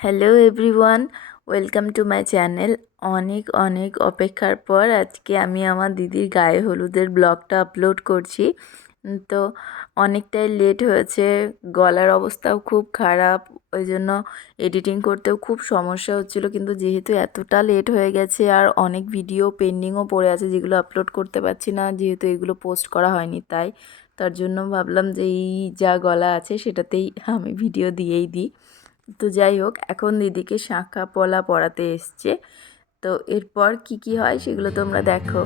Hello everyone, welcome to my channel. অনেক অনেক অপেক্ষার পর আজকে আমি আমার দিদির গায়ে হলুদের ব্লগটা আপলোড করছি। তো অনেকটাই লেট হয়েছে, গলার অবস্থাও খুব খারাপ, ওই জন্য এডিটিং করতেও খুব সমস্যা হচ্ছিলো। কিন্তু যেহেতু এতটা লেট হয়ে গেছে আর অনেক ভিডিও পেন্ডিংও পড়ে আছে যেগুলো আপলোড করতে পারছি না, যেহেতু এগুলো পোস্ট করা হয়নি, তার জন্য ভাবলাম যে এই যা গলা আছে সেটাতেই আমি ভিডিও দিয়েই দিই। তো যাই হোক, এখন দিদিকে শাঁখা পলা পরাতে এসছে। তো এরপর কি হয় সেগুলো তোমরা দেখো।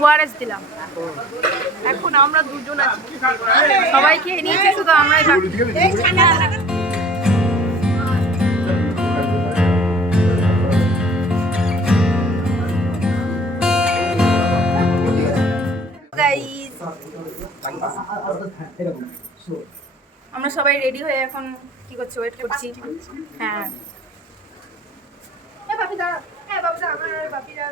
ওআরএস দিলাম। এখন আমরা দুজন আছি, সবাই খেয়ে নিয়েছে, শুধু আমরাই বাকি। আমরা সবাই রেডি হয়ে এখন কি করছি, ওয়েট করছি। হ্যাঁ বাপিদা, হ্যাঁ বাপিদা, আমার বাপিদা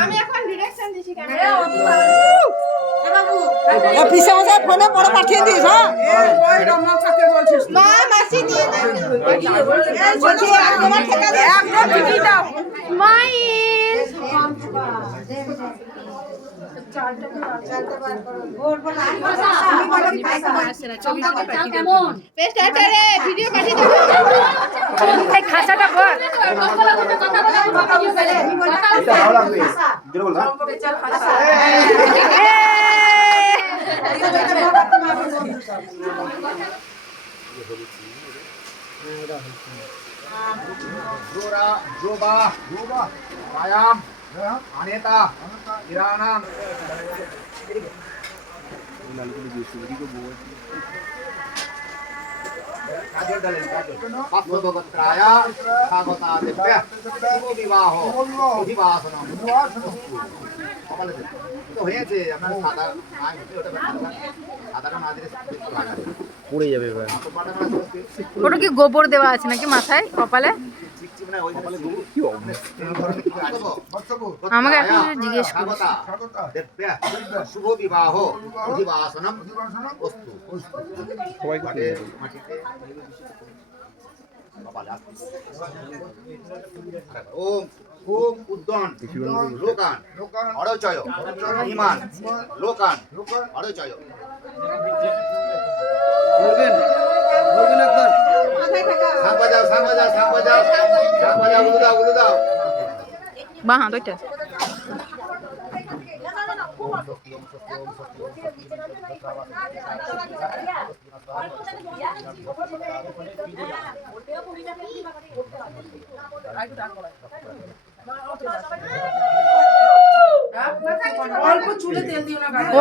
আমি এখন ডিরেকশন দিছি ক্যামেরা। অফিসে বসে ফোনে বড় পাঠিয়ে দিস। হ্যাঁ মা মাসি দিয়ে দেন। খাঁচাটা বল। ওটা কি গোবর দেওয়া আছে নাকি মাথায়, কপালে? আমাকে এখন জিজ্ঞেস করছি। শুভ বিবাহ অধিবাসনম অস্তু। ওম ওম উদ্যান লোকান অরচয় ইমান লোকান অরচয়। বলবেন বলবেন একবার। সাং বাজাও সাং বাজাও সাং বাজাও সাং বাজাও, উলু দাও উলু দাও। বাহ হ্যাঁ দুইটা।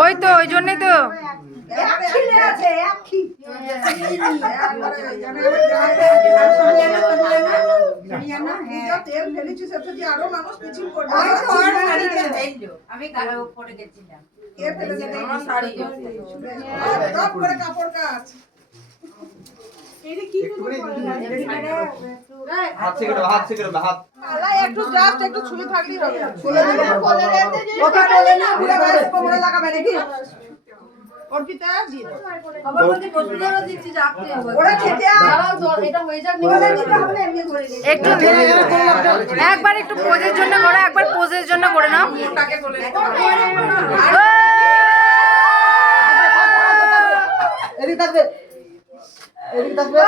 ওই তো ওই জন্যই তো তেল ফেলেছি সেটা দিয়ে আরো মানুষ পিছিয়ে করবে আমি গাড়ি উপরে গেছিলাম কে ফেলে দেবে শাড়ি টপ করে কাপড় কাচ হাত থেকে দাও, হাত থেকে দাও, হাত। আলাই একটু জাস্ট একটু ছুঁয়ে থাকলেই হবে খুলে দিলে কোলে রেতে যে ওটা বলে না পুরো বাইরে কোমরে লাগাবে নাকি অর্পিতা দিয়ে দাও খবর বলতে বসুদেরও দিচ্ছি যাতে হবে ওরা খেতে এটা হয়ে যাক নিবে নিতে হবে না এমনি করে নিয়ে একটু একবার একটু পোজের জন্য করো, একবার পোজের জন্য করে নাও। তাকে বলে এদিকে থাকবে এদিকে থাকবে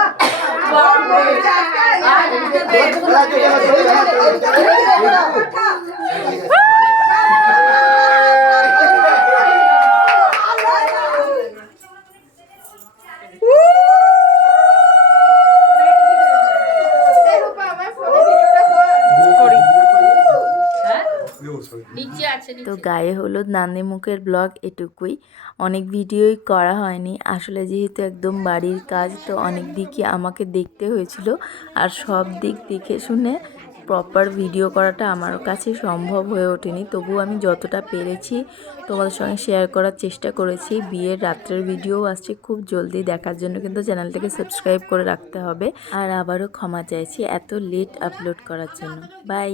তো গায়ে হলুদ নান্দি মুখের ব্লগ এটুকুই, অনেক ভিডিওই করা হয়নি আসলে, যেহেতু একদম বাড়ির কাজ তো অনেক দিকই আমাকে দেখতে হয়েছিল, আর সব দিক দেখে শুনে প্রপার ভিডিও করাটা আমার কাছে সম্ভব হয়ে ওঠেনি। তবুও আমি যতটা পেরেছি তোমাদের সঙ্গে শেয়ার করার চেষ্টা করেছি। বিয়ের রাত্রের ভিডিও আসছে খুব জলদি, দেখার জন্য কিন্তু চ্যানেলটাকে সাবস্ক্রাইব করে রাখতে হবে। আর আবারও ক্ষমা চাইছি এত লেট আপলোড করার জন্য। বাই।